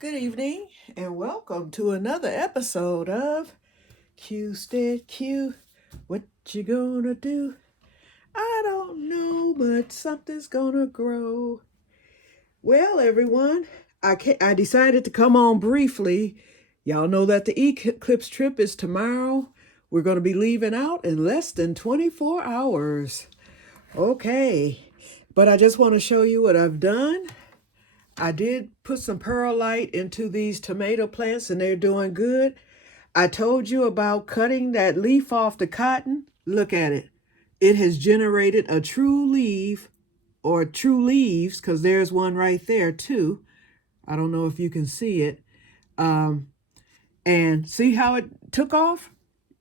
Good evening and welcome to another episode of Que-stead-Que. What you gonna do? I don't know, but something's gonna grow. Well, everyone, I decided to come on briefly. Y'all know that the eclipse trip is tomorrow. We're going to be leaving out in less than 24 hours. Okay, but I just want to show you what I've done. I did put some perlite into these tomato plants and they're doing good. I told you about cutting that leaf off the cotton. Look at it. It has generated a true leaf or true leaves because there's one right there too. I don't know if you can see it. And see how it took off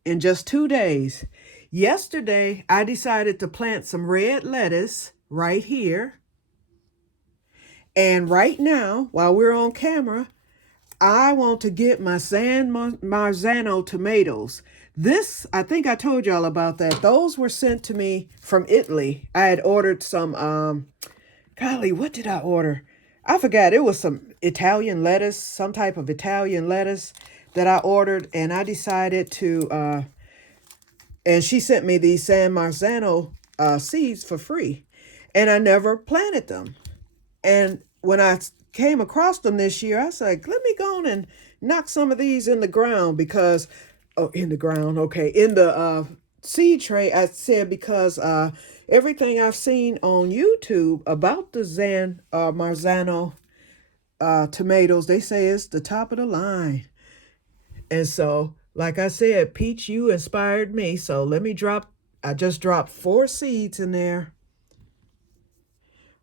in just 2 days. Yesterday, I decided to plant some red lettuce right here. And right now, while we're on camera, I want to get my San Marzano tomatoes. This, I think I told y'all about that. Those were sent to me from Italy. I had ordered some, golly, what did I order? I forgot. It was some Italian lettuce, some type of Italian lettuce that I ordered. And I decided to, and she sent me these San Marzano seeds for free. And I never planted them. And when I came across them this year, I was like, let me go on and knock some of these in the ground because, in the seed tray, I said, because everything I've seen on YouTube about the San Marzano tomatoes, they say it's the top of the line. And so, like I said, Peach, you inspired me. So I just dropped 4 seeds in there.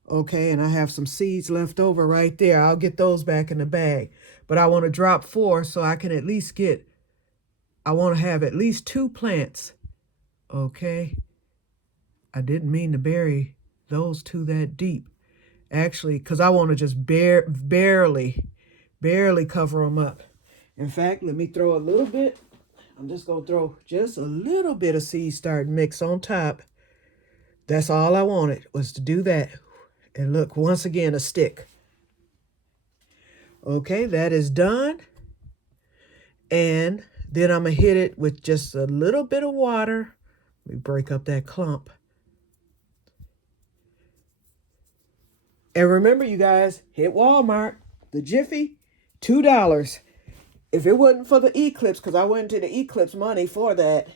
Okay, and I have some seeds left over right there. I'll get those back in the bag. But I want to drop 4 so I can at least I want to have at least 2 plants. Okay. I didn't mean to bury those 2 that deep. Actually, because I want to just barely cover them up. In fact, let me throw a little bit. I'm just going to throw just a little bit of seed start mix on top. That's all I wanted, was to do that. And look, once again, a stick. Okay, that is done. And then I'm going to hit it with just a little bit of water. Let me break up that clump. And remember, you guys, hit Walmart, the Jiffy, $2. If it wasn't for the eclipse, because I went to the eclipse money for that.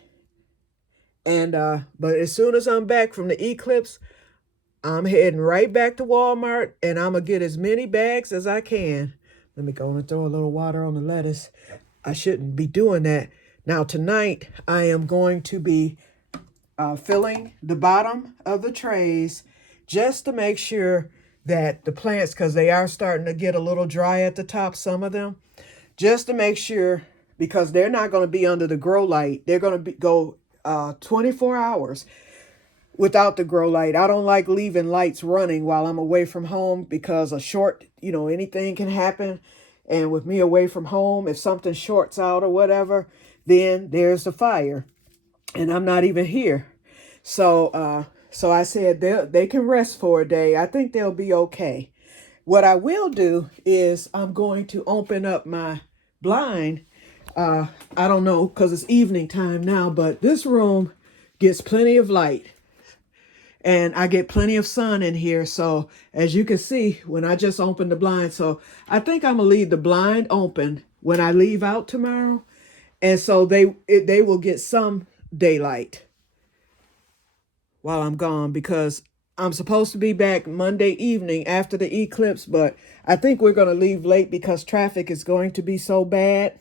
And but as soon as I'm back from the eclipse, I'm heading right back to Walmart, and I'm going to get as many bags as I can. Let me go and throw a little water on the lettuce. I shouldn't be doing that. Now, tonight, I am going to be filling the bottom of the trays just to make sure that the plants, because they are starting to get a little dry at the top, some of them, just to make sure, because they're not going to be under the grow light. They're going to go 24 hours. Without the grow light. I don't like leaving lights running while I'm away from home because anything can happen. And with me away from home, if something shorts out or whatever, then there's the fire. And I'm not even here. So I said they can rest for a day. I think they'll be okay. What I will do is I'm going to open up my blind. I don't know because it's evening time now, but this room gets plenty of light. And I get plenty of sun in here. So as you can see, when I just opened the blind, so I think I'm going to leave the blind open when I leave out tomorrow. And so they will get some daylight while I'm gone, because I'm supposed to be back Monday evening after the eclipse. But I think we're going to leave late because traffic is going to be so bad.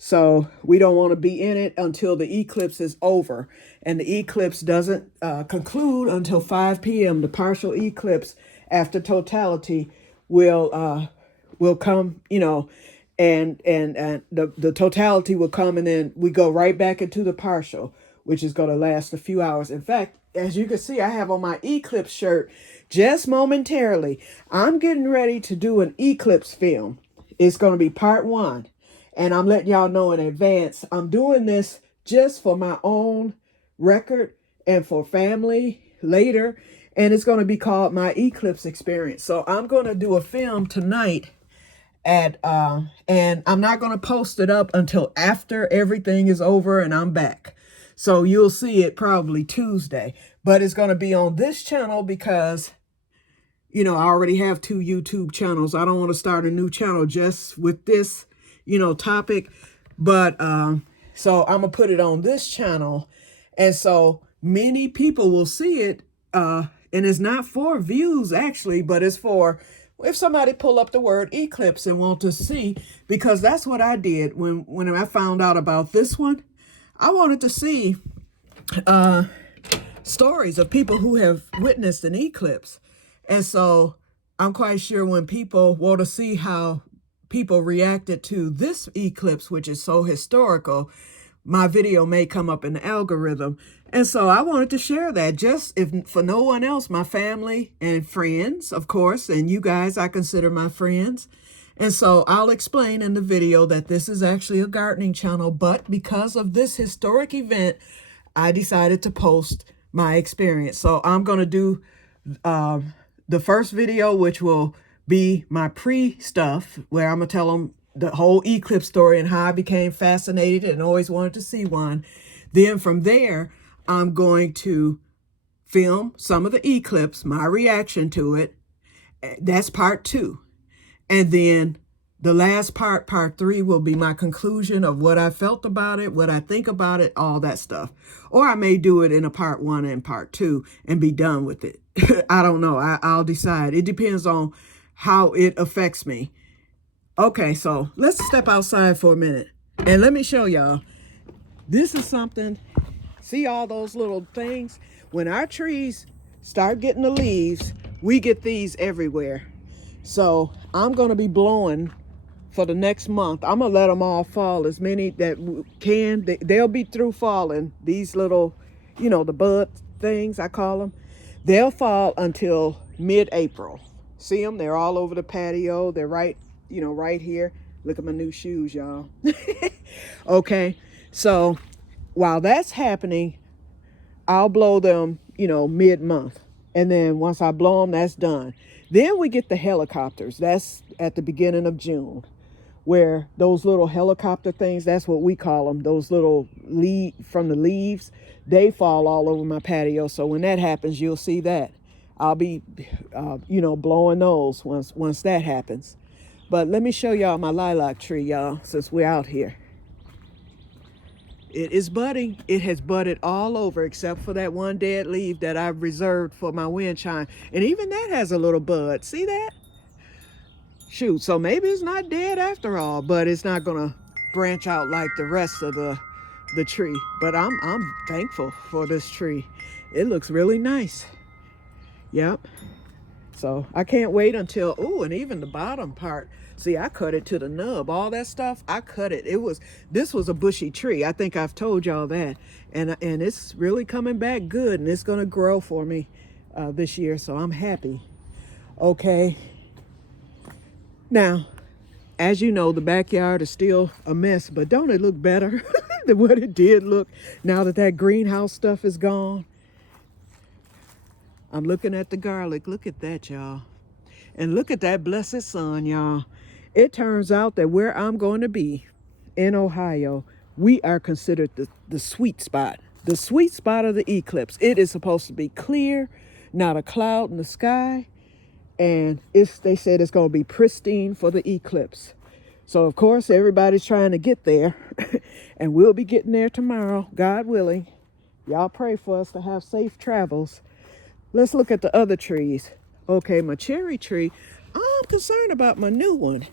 So we don't want to be in it until the eclipse is over. And the eclipse doesn't conclude until 5 p.m. The partial eclipse after totality will come, and the totality will come, and then we go right back into the partial, which is going to last a few hours. In fact, as you can see, I have on my eclipse shirt just momentarily. I'm getting ready to do an eclipse film. It's going to be part 1. And I'm letting y'all know in advance, I'm doing this just for my own record and for family later. And it's going to be called My Eclipse Experience. So I'm going to do a film tonight And I'm not going to post it up until after everything is over and I'm back. So you'll see it probably Tuesday, but it's going to be on this channel because, I already have 2 YouTube channels. I don't want to start a new channel just with this, topic. But so I'm going to put it on this channel. And so many people will see it. And it's not for views, actually, but it's for if somebody pull up the word eclipse and want to see, because that's what I did when I found out about this one. I wanted to see stories of people who have witnessed an eclipse. And so I'm quite sure when people want to see how people reacted to this eclipse, which is so historical, my video may come up in the algorithm. And so I wanted to share that, just if for no one else, my family and friends, of course, and you guys I consider my friends. And so I'll explain in the video that this is actually a gardening channel, but because of this historic event, I decided to post my experience. So I'm going to do the first video, which will be my pre-stuff, where I'm going to tell them the whole eclipse story and how I became fascinated and always wanted to see one. Then from there, I'm going to film some of the eclipse, my reaction to it. That's part 2. And then the last part 3, will be my conclusion of what I felt about it, what I think about it, all that stuff. Or I may do it in a part 1 and part 2 and be done with it. I don't know. I'll decide. It depends on how it affects me. Okay, so let's step outside for a minute. And let me show y'all. This is something. See all those little things? When our trees start getting the leaves, we get these everywhere. So I'm going to be blowing for the next month. I'm going to let them all fall, as many that can. They'll be through falling. These little, the bud things, I call them. They'll fall until mid-April. See them? They're all over the patio. They're right here. Look at my new shoes, y'all. Okay. So while that's happening, I'll blow them, mid-month. And then once I blow them, that's done. Then we get the helicopters. That's at the beginning of June, where those little helicopter things, that's what we call them, those little from the leaves, they fall all over my patio. So when that happens, you'll see that. I'll be, blowing those once that happens. But let me show y'all my lilac tree, y'all, since we're out here. It is budding. It has budded all over except for that one dead leaf that I've reserved for my wind chime. And even that has a little bud. See that? Shoot, so maybe it's not dead after all, but it's not going to branch out like the rest of the tree. But I'm thankful for this tree. It looks really nice. Yep. So I can't wait until, and even the bottom part. See, I cut it to the nub. All that stuff, I cut it. This was a bushy tree. I think I've told y'all that. And it's really coming back good, and it's going to grow for me this year. So I'm happy. Okay. Now, as you know, the backyard is still a mess, but don't it look better than what it did look now that greenhouse stuff is gone? I'm looking at the garlic. Look at that, y'all. And look at that blessed sun, y'all. It turns out that where I'm going to be in Ohio, we are considered the sweet spot. The sweet spot of the eclipse. It is supposed to be clear, not a cloud in the sky. And they said it's going to be pristine for the eclipse. So, of course, everybody's trying to get there. And we'll be getting there tomorrow, God willing. Y'all pray for us to have safe travels. Let's look at the other trees. Okay, my cherry tree. I'm concerned about my new one.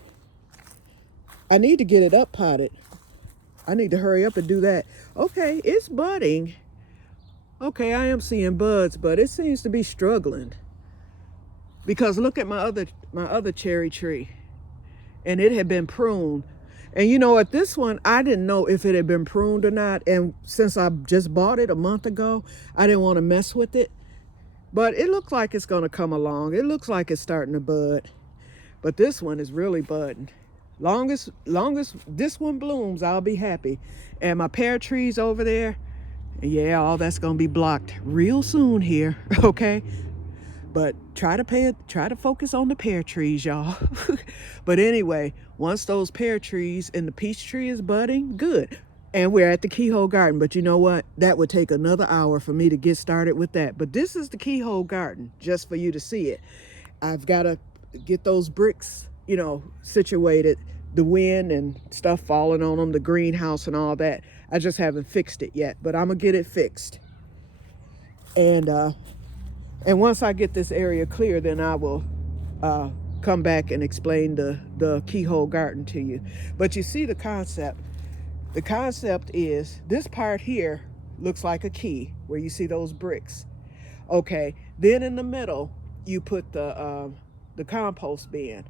I need to get it up potted. I need to hurry up and do that. Okay, it's budding. Okay, I am seeing buds, but it seems to be struggling. Because look at my other cherry tree. And it had been pruned. And at this one, I didn't know if it had been pruned or not. And since I just bought it a month ago, I didn't want to mess with it. But it looks like it's going to come along. It looks like it's starting to bud. But this one is really budding. Longest this one blooms, I'll be happy. And my pear trees over there, yeah, all that's going to be blocked real soon here, okay? But try to focus on the pear trees, y'all. But anyway, once those pear trees and the peach tree is budding, good. And we're at the keyhole garden. But you know what? That would take another hour for me to get started with that. But this is the keyhole garden, just for you to see it. I've got to get those bricks, you know, situated. The wind and stuff falling on them, the greenhouse and all that. I just haven't fixed it yet, but I'm gonna get it fixed. And once I get this area clear, then I will come back and explain the keyhole garden to you. But you see the concept. The concept is this part here looks like a key where you see those bricks. Okay, then in the middle you put the compost bin.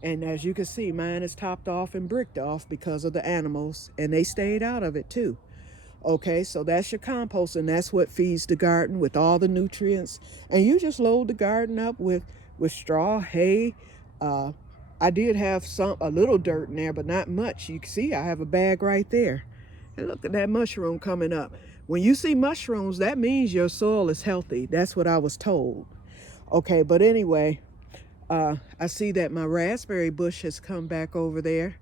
And as you can see, mine is topped off and bricked off because of the animals, and they stayed out of it too. Okay, so that's your compost, and that's what feeds the garden with all the nutrients. And you just load the garden up with straw, hay. I did have a little dirt in there, but not much. You can see I have a bag right there. And look at that mushroom coming up. When you see mushrooms, that means your soil is healthy. That's what I was told. Okay, but anyway, I see that my raspberry bush has come back over there.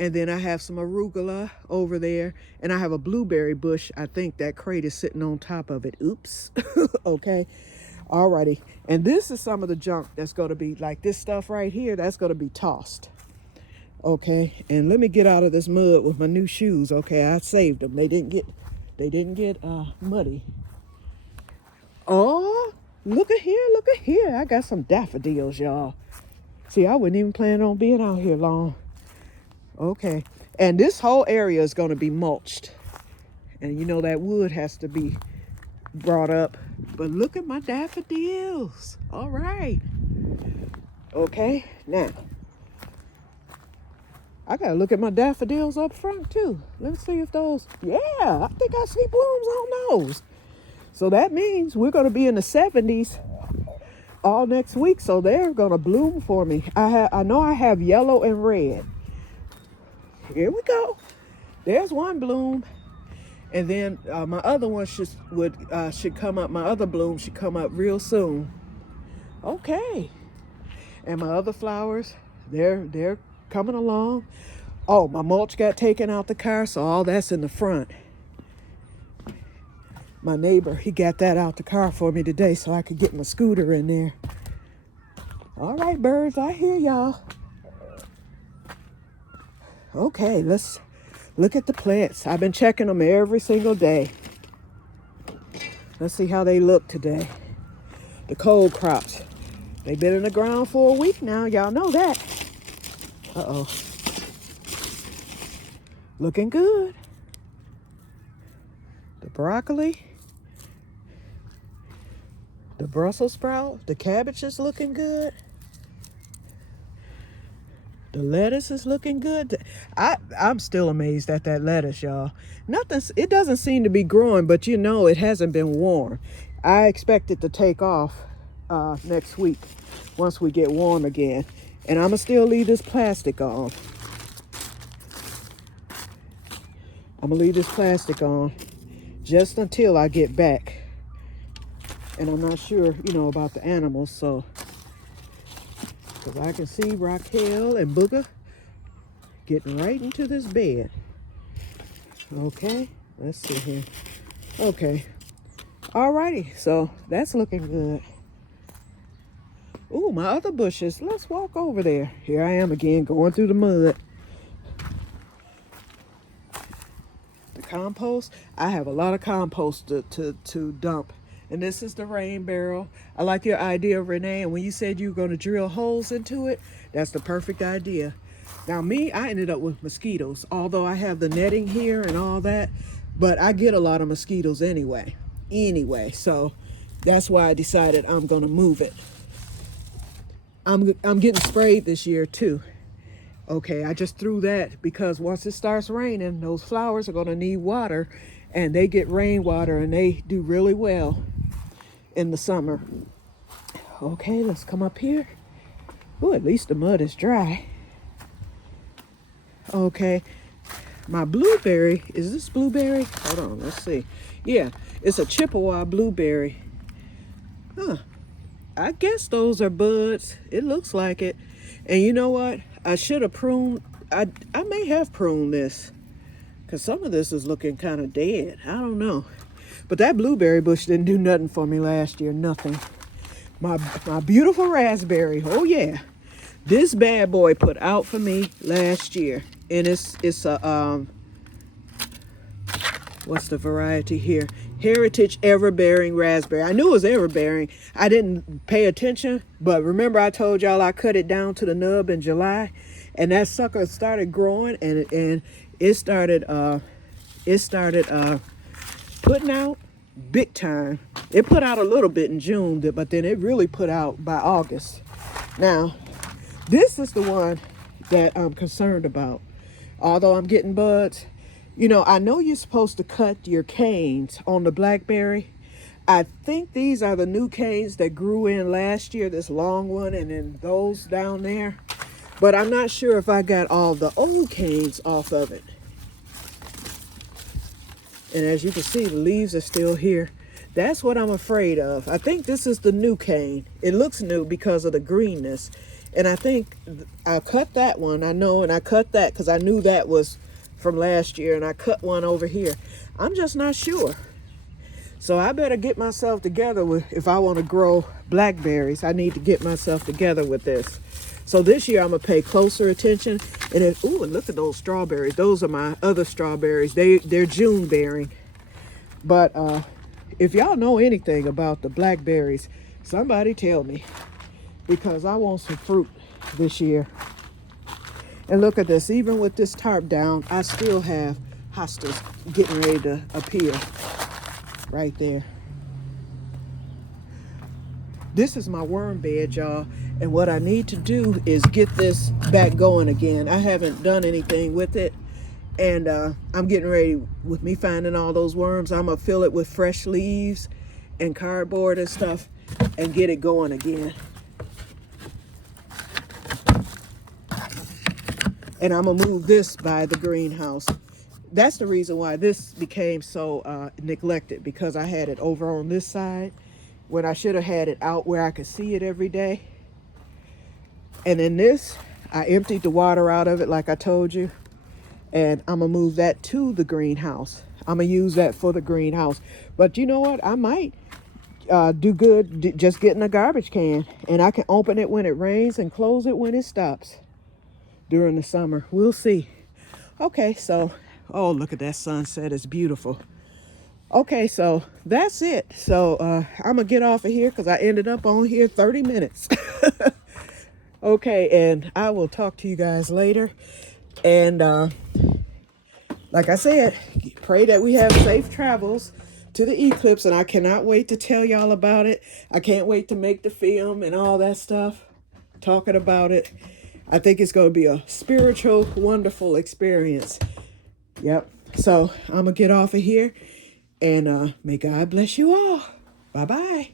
And then I have some arugula over there. And I have a blueberry bush. I think that crate is sitting on top of it. Oops. Okay. Alrighty. And this is some of the junk that's going to be like this stuff right here. That's going to be tossed. Okay. And let me get out of this mud with my new shoes. Okay. I saved them. They didn't get muddy. Oh, look at here. Look at here. I got some daffodils, y'all. See, I wasn't even planning on being out here long. Okay. And this whole area is going to be mulched. And you know that wood has to be brought up. But look at my daffodils. All right. Okay. Now, I got to look at my daffodils up front too. Let's see if those, yeah, I think I see blooms on those. So that means we're going to be in the 70s all next week. So they're going to bloom for me. I know I have yellow and red. Here we go. There's one bloom. And then my other one should come up. My other bloom should come up real soon. Okay. And my other flowers, they're coming along. Oh, my mulch got taken out the car, so all that's in the front. My neighbor, he got that out the car for me today so I could get my scooter in there. All right, birds, I hear y'all. Okay, let's look at the plants. I've been checking them every single day. Let's see how they look today. The cold crops. They've been in the ground for a week now. Y'all know that. Uh-oh. Looking good. The broccoli. The Brussels sprout. The cabbage is looking good. The lettuce is looking good. I'm still amazed at that lettuce, y'all. It doesn't seem to be growing, but you know it hasn't been warm. I expect it to take off next week once we get warm again. And I'm going to still leave this plastic on. I'm going to leave this plastic on just until I get back. And I'm not sure, about the animals, so... Because I can see Raquel and Booger getting right into this bed. Okay, let's see here. Okay, alrighty, so that's looking good. Ooh, my other bushes. Let's walk over there. Here I am again, going through the mud. The compost. I have a lot of compost to dump. And this is the rain barrel. I like your idea, Renee. And when you said you were going to drill holes into it, that's the perfect idea. Now, I ended up with mosquitoes, although I have the netting here and all that. But I get a lot of mosquitoes anyway. So that's why I decided I'm going to move it. I'm getting sprayed this year, too. Okay, I just threw that because once it starts raining, those flowers are going to need water. And they get rainwater and they do really well in the summer. Okay, let's come up here. Oh, at least the mud is dry. Okay, my blueberry, is this blueberry? Hold on, let's see. Yeah, it's a Chippewa blueberry. Huh, I guess those are buds. It looks like it. And you know what? I should have pruned. I may have pruned this because some of this is looking kind of dead. I don't know. But that blueberry bush didn't do nothing for me last year. Nothing. My beautiful raspberry. Oh yeah. This bad boy put out for me last year. And it's a what's the variety here? Heritage Everbearing Raspberry. I knew it was everbearing. I didn't pay attention, but remember I told y'all I cut it down to the nub in July, and that sucker started growing, and it started putting out big time. It put out a little bit in June, but then it really put out by August. Now, this is the one that I'm concerned about. Although I'm getting buds, you know, I know you're supposed to cut your canes on the blackberry. I think these are the new canes that grew in last year, this long one, and then those down there. But I'm not sure if I got all the old canes off of it. And as you can see, the leaves are still here. That's what I'm afraid of. I think this is the new cane. It looks new because of the greenness. And I think I cut that one, I know, and I cut that because I knew that was from last year, and I cut one over here. I'm just not sure. So I better get myself together with, if I want to grow blackberries, I need to get myself together with this. So this year I'm gonna pay closer attention. And then, ooh, and look at those strawberries. Those are my other strawberries. They're June bearing. But if y'all know anything about the blackberries, somebody tell me, because I want some fruit this year. And look at this, even with this tarp down, I still have hostas getting ready to appear right there. This is my worm bed, y'all. And what I need to do is get this back going again. I haven't done anything with it. And I'm getting ready with me finding all those worms. I'm gonna fill it with fresh leaves and cardboard and stuff and get it going again. And I'm gonna move this by the greenhouse. That's the reason why this became so neglected, because I had it over on this side when I should have had it out where I could see it every day. And then this, I emptied the water out of it like I told you. And I'm gonna move that to the greenhouse. I'm gonna use that for the greenhouse. But you know what? I might do good just getting a garbage can. And I can open it when it rains and close it when it stops during the summer. We'll see. Okay, so, oh, look at that sunset. It's beautiful. Okay, so that's it. So I'm gonna get off of here because I ended up on here 30 minutes. Okay, and I will talk to you guys later. And like I said, pray that we have safe travels to the eclipse, and I cannot wait to tell y'all about it. I can't wait to make the film and all that stuff, talking about it. I think it's going to be a spiritual, wonderful experience. Yep. So I'm going to get off of here, and may God bless you all. Bye-bye.